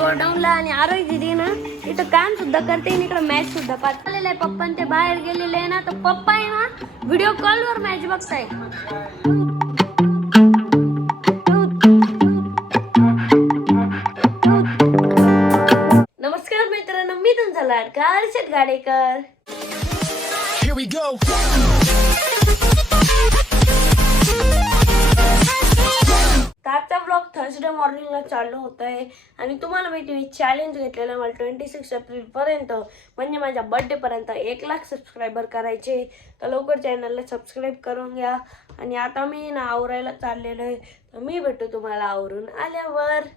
गोडाऊनला आणि आरोही दिदी ना इथं काम सुद्धा करते आणि इकडे मॅच सुद्धा पाहतलेलं आहे. पप्पा ते बाहेर गेलेले आहे ना, तर पप्पा आहे ना व्हिडिओ कॉल वर मॅच बघताय. नमस्कार मित्रांनो, मी तुमचा लाडका Harshad Gadekar. Here we go. आजचा ब्लॉग थर्सडे मॉर्निंगला चालू होत आहे आणि तुम्हाला माहिती मी चॅलेंज घेतलेलं मला 26 एप्रिलपर्यंत म्हणजे माझ्या बर्थडेपर्यंत 1 लाख सबस्क्रायबर करायचे. तर लवकर चॅनलला सबस्क्राईब करून घ्या. आणि आता मी ना आवरायला चाललेलो आहे, तर मी भेटू तुम्हाला आवरून आल्यावर.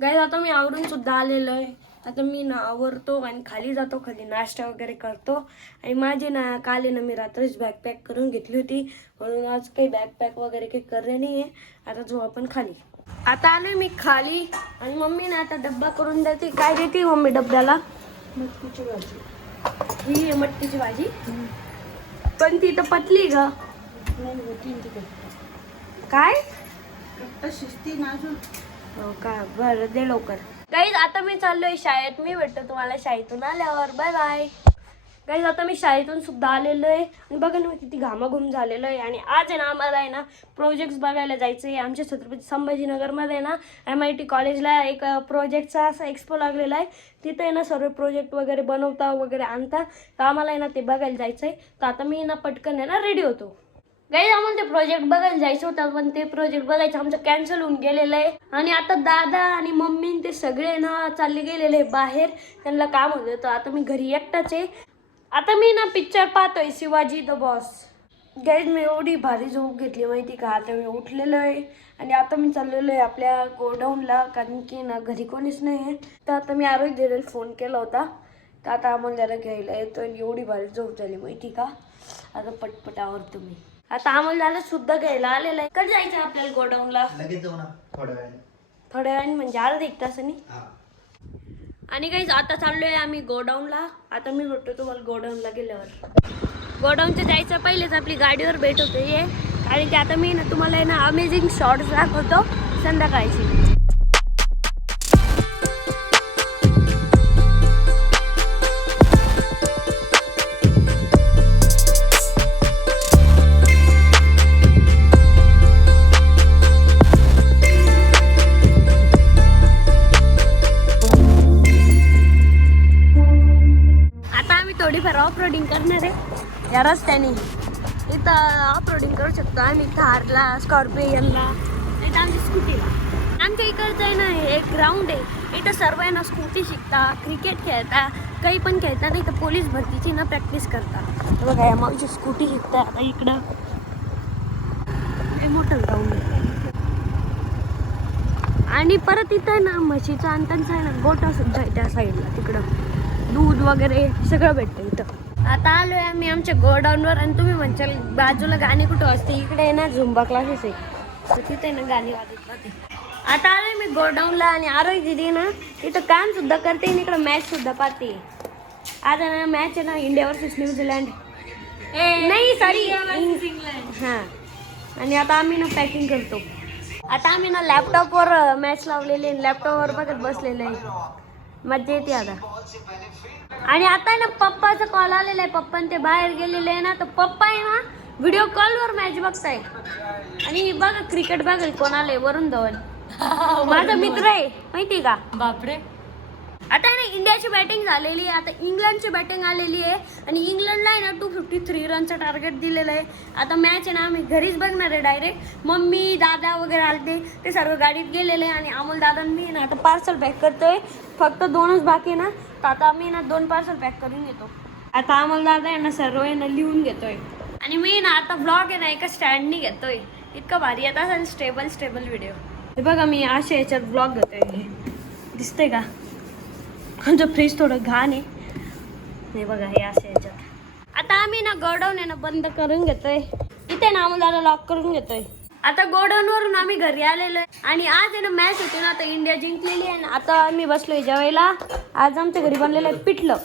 गाईज आता मी आवरून सुद्धा आलेलो आहे. आता मी ना आवरतो आणि खाली जातो, खाली नाश्ता वगैरे करतो. आणि माझी ना काल ना मी रात्रीच बॅकपॅक करून घेतली होती, म्हणून आज काही बॅकपॅक वगैरे काही करणे नाही आहे. आता जाऊ आपण खाली. आता आलोय मी खाली आणि मम्मी ना आता डब्बा करून देते. काय देते मम्मी डब्याला? मटकीची भाजी. ही मटकीची भाजी पण ती तर पतली ग. काय शिस्ती नाजून. हो का, बरं दे लवकर. गाईज आता मी चाललोय शाळेत. मी भेटतो तुम्हाला शाळेतून आल्यावर. Bye bye. गाईज आता मी शाळेतून सुद्धा आलेलो आहे आणि बघा ना किती घामाघूम झालेलो आहे. आणि आज आहे ना आम्हाला आहे ना प्रोजेक्ट्स बघायला जायचं आहे. आमच्या छत्रपती संभाजीनगरमध्ये आहे ना MIT कॉलेजला एक प्रोजेक्टचा असा एक्सपो लागलेला आहे. तिथे आहे ना सर्व प्रोजेक्ट वगैरे बनवता वगैरे आणता. तर आम्हाला आहे ना ते बघायला जायचं आहे. तर आता मी ना पटकन आहे ना रेडी होतो. गाईज आम्हाला ते प्रोजेक्ट बघायला जायचं होतं, पण ते प्रोजेक्ट बघायचं आमचं कॅन्सल होऊन गेलेलं आहे. आणि आता दादा आणि मम्मी ते सगळे ना चालले गेलेले बाहेर, त्यांना काम होतं. तर आता मी घरी एकटाच आहे. आता मी ना पिक्चर पाहतोय शिवाजी द बॉस. गाईज मी एवढी भारी झोप घेतली माहिती का. आता मी उठलेलो आहे आणि आता मी चाललेलो आहे आपल्या गोडाऊनला, कारण की ना घरी कोणीच नाही आहे. तर आता मी आरोग्य दिलेला फोन केला होता, तर आता आम्हाला त्याला घ्यायला येतो. आणि एवढी भारी झोप झाली माहिती का. आता पटपट आवरतो मी. आता आम्हाला सुद्धा घ्यायला आलेला आहे. कधी जायचं आपल्याला गोडाऊनला? लगेच जाऊ ना थोड्या वेळाने. थोड्या वेळाने म्हणजे अर्धा 1 तासाने. आणि गाईज आता चाललोय आम्ही गोडाऊनला. आता मी भेटतो तुम्हाला गोडाऊनला गेल्यावर. गोडाऊनचं जायचं पहिलेच आपली गाडीवर भेट होते ये, कारण की आता मी ना तुम्हाला ना अमेझिंग शॉट्स दाखवतो संध्याकाळची. थोडीफार ऑफ रोडिंग करणार आहे या रस्त्याने. इथं ऑफ रोडिंग करू शकतो आम्ही थारला, स्कॉर्पियनला, इथं आमच्या स्कूटीला. आमच्या इकडचं आहे ना हे एक ग्राउंड आहे. इथं सर्व आहे ना स्कूटी शिकता, क्रिकेट खेळता, काही पण खेळता, नाही तर पोलीस भरतीची ना प्रॅक्टिस करता. बघा या मागची स्कूटी शिकता. आता इकडं हे मोठं ग्राउंड आहे. आणि परत इथं आहे ना म्हशीचं आणि त्यांचं आहे ना गोठा सुद्धा आहे त्या साईडला. तिकडं दूध वगैरे सगळं भेटतं इथं. आता आलोय आम्ही आमच्या गोडाऊनवर. आणि तुम्ही म्हणशाल बाजूला गाणी कुठं असते, इकडे आहे ना झुंबा क्लासेस आहे, तर तिथे ना गाणी वाजत राहते. आता आलोय मी गोडाऊनला आणि आरोही दिदी ना इथं काम सुद्धा करते आणि इकडे मॅच सुद्धा पाहते. आज ना मॅच आहे ना इंडिया वर्सेस न्यूझीलंड. नाही सॉरी, हां. आणि आता आम्ही ना पॅकिंग करतो. आता आम्ही ना लॅपटॉपवर मॅच लावलेली, लॅपटॉपवर बघत बसलेले आहे. मजा येते आता. आणि आता ना पप्पाचा कॉल आलेला आहे. पप्पा ते बाहेर गेलेले आहे ना, तर पप्पा आहे ना व्हिडिओ कॉलवर मॅच बघताय. आणि बघा क्रिकेट बघेल कोण आले, वरुण धवन माझा मित्र आहे माहिती का. बापरे. आता आहे ना इंडियाची बॅटिंग झालेली आहे, आता इंग्लंडची बॅटिंग आलेली आहे. आणि इंग्लंडला आहे ना 253 रनचं टार्गेट दिलेलं आहे. आता मॅच आहे ना आम्ही घरीच बघणार आहे डायरेक्ट. मम्मी दादा वगैरे आले ते सर्व गाडीत गेलेले आहे. आणि अमोल दादा मी ना आता पार्सल पॅक करतोय. फक्त 2च बाकी ना, तर आता आम्ही ना 2 पार्सल पॅक करून घेतो. आता अमोल दादा आहे ना सर्व आहे ना लिहून घेतोय. आणि मी ना आता ब्लॉग आहे ना एका स्टँडनी घेतोय. इतकं भारी येत असेल स्टेबल व्हिडिओ. हे बघा मी अशा याच्यात ब्लॉग घेतोय. हे दिसतंय का. आमचं फ्रीज थोडं घाण आहे. हे बघा हे अशा याच्यात. आता आम्ही ना गोडाऊन आहे ना बंद करून घेतोय. इथे ना अमोल दादा लॉक करून घेतोय. आता गोडाऊनवरून आम्ही घरी आलेलो आहे. आणि आज आहे ना मॅच होती ना, आता इंडिया जिंकलेली आहे. आता आम्ही बसलोय जेवायला. आज आमच्या घरी बनलेलं आहे पिठलं.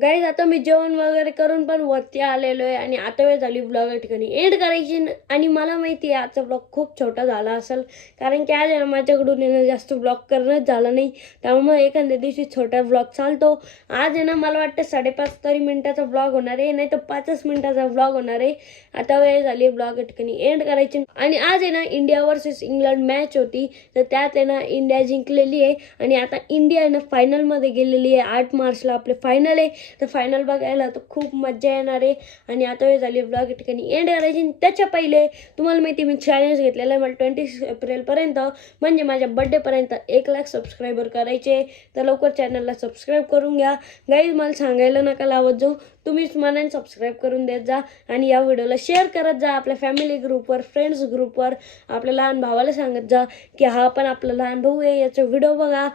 गाईज आता मी जेवण वगैरे करून पण वरती आलेलो आहे आणि आता वेळ झाली ब्लॉग या ठिकाणी एंड करायची आणि मला माहिती आहे आजचा ब्लॉग खूप छोटा झाला असेल कारण की आज माझ्याकडून येणं जास्त ब्लॉग करणंच झालं नाही त्यामुळे एखाद्या दिवशी छोटा ब्लॉग चालतो. आज आहे ना मला वाटतं 5.5 तरी मिनिटाचा ब्लॉग होणार आहे नाही तर 5च मिनिटाचा ब्लॉग होणार आहे. आता वेळ झाली ब्लॉग या ठिकाणी एंड करायची आणि आज आहे ना इंडिया वर्सेस इंग्लंड मॅच होती तर त्यात आहे ना इंडिया जिंकलेली आहे आणि आता इंडिया आहे ना फायनलमध्ये गेलेली आहे. 8 मार्चला आपले फायनल आहे तर फायनल बघायला तर खूप मजा येणार आहे. आणि आता वेळ झाली ब्लॉग या ठिकाणी एंड करायची. त्याच्या पहिले तुम्हाला माहिती मी चॅलेंज घेतलेलं आहे मला 20 एप्रिलपर्यंत म्हणजे माझ्या बड्डेपर्यंत 1 लाख सबस्क्रायबर करायचे तर लवकर चॅनलला सबस्क्राईब करून घ्या. गाईज मला सांगायला नका लावत जाऊ तुम्हीच मनाने सबस्क्राईब करून देत जा आणि या व्हिडिओला शेअर करत जा आपल्या फॅमिली ग्रुपवर फ्रेंड्स ग्रुपवर आपल्या लहान भावाला सांगत जा की हा पण आपला लहान भाऊ आहे याचा व्हिडिओ बघा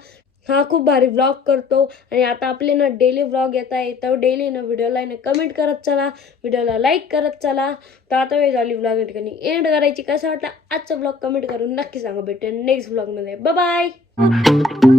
हा खूप भारी व्लॉग करतो. आणि आता आपले ना डेली व्लॉग येत आहे तर डेली ना व्हिडिओला ना कमेंट करत चला व्हिडिओला लाईक करत चला. तर आता वेळ झाली व्लॉग या ठिकाणी एंड करायची. कसं वाटलं आजचा व्लॉग कमेंट करून नक्की सांगा. भेटेन नेक्स्ट व्लॉगमध्ये. Bye bye.